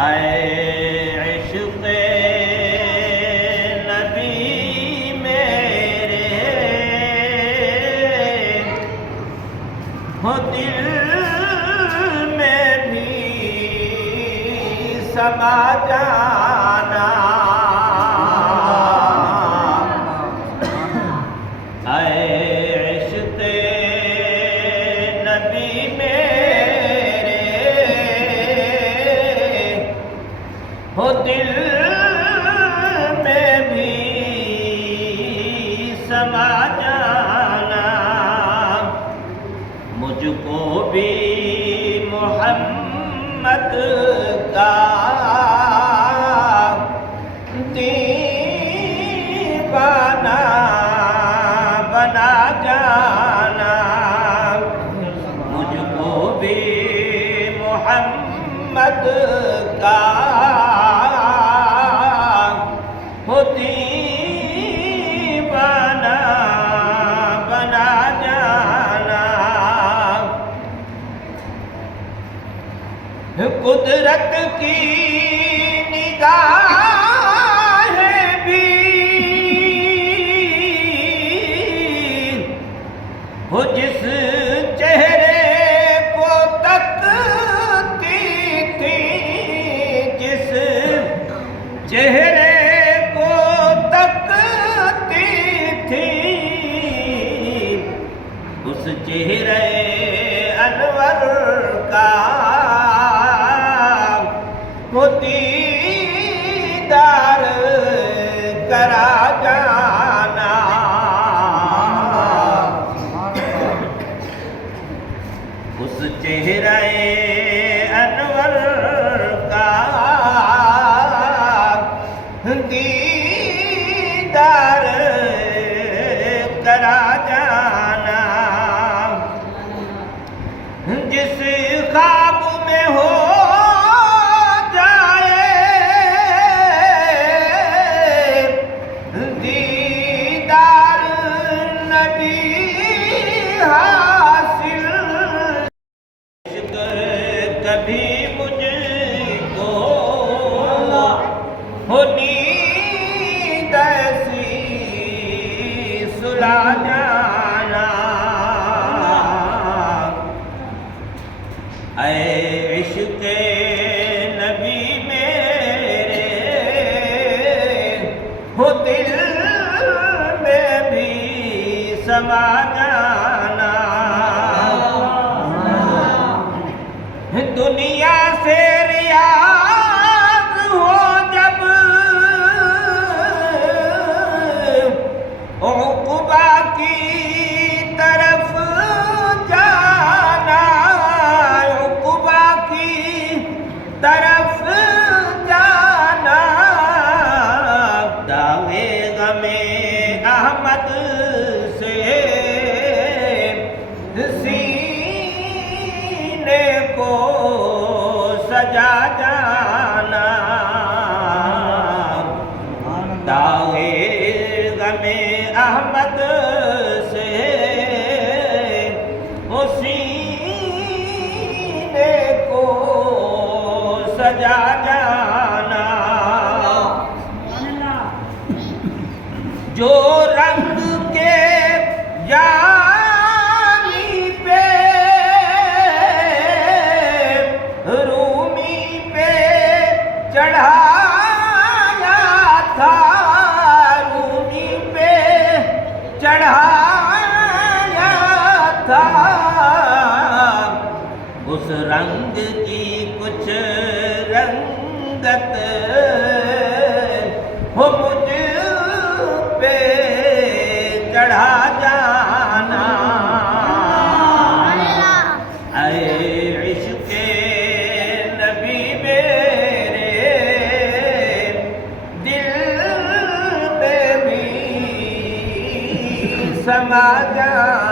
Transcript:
اے عشق نبی میرے ہو دل میں بھی سما جانا، اے عشق نبی میرے ہو دل میں بھی سما جانا، مجھ کو بھی محمد کا دیوانہ بنا جانا، مجھ کو بھی محمد کا دیوانہ بنا جانا، قدرت کی نگاہ بھی ہو جس چہرے کو تکتی تھی، جس چہرے کو تکتی تھی، اس چہرے انور کا وہ دیدار کرا جانا، اس چہرہ انور کا دیدار کرا جانا، جس خواب میں ہو دیدار نبی حاصل، کبھی مجھ کو ہو نیند ایسی سلا جانا، اے عشق نبی میرے ہو دل میں بھی سما جانا، دنیا سے ریاض ہو جب عقبہ کی طرف جانا، عقبہ کی طرف جانا، داغے غم احمد سے سینے کو سجا جانا، داغے غم احمد سے وہ سینے کو سجا جانا، جو رنگ کے جانی پہ رومی پہ چڑھایا تھا، رومی پہ چڑھایا تھا، اس رنگ کی کچھ رنگت ہو مجھ پہ چڑھا جانا، اے عشق نبی میرے دل میں بھی سما جانا۔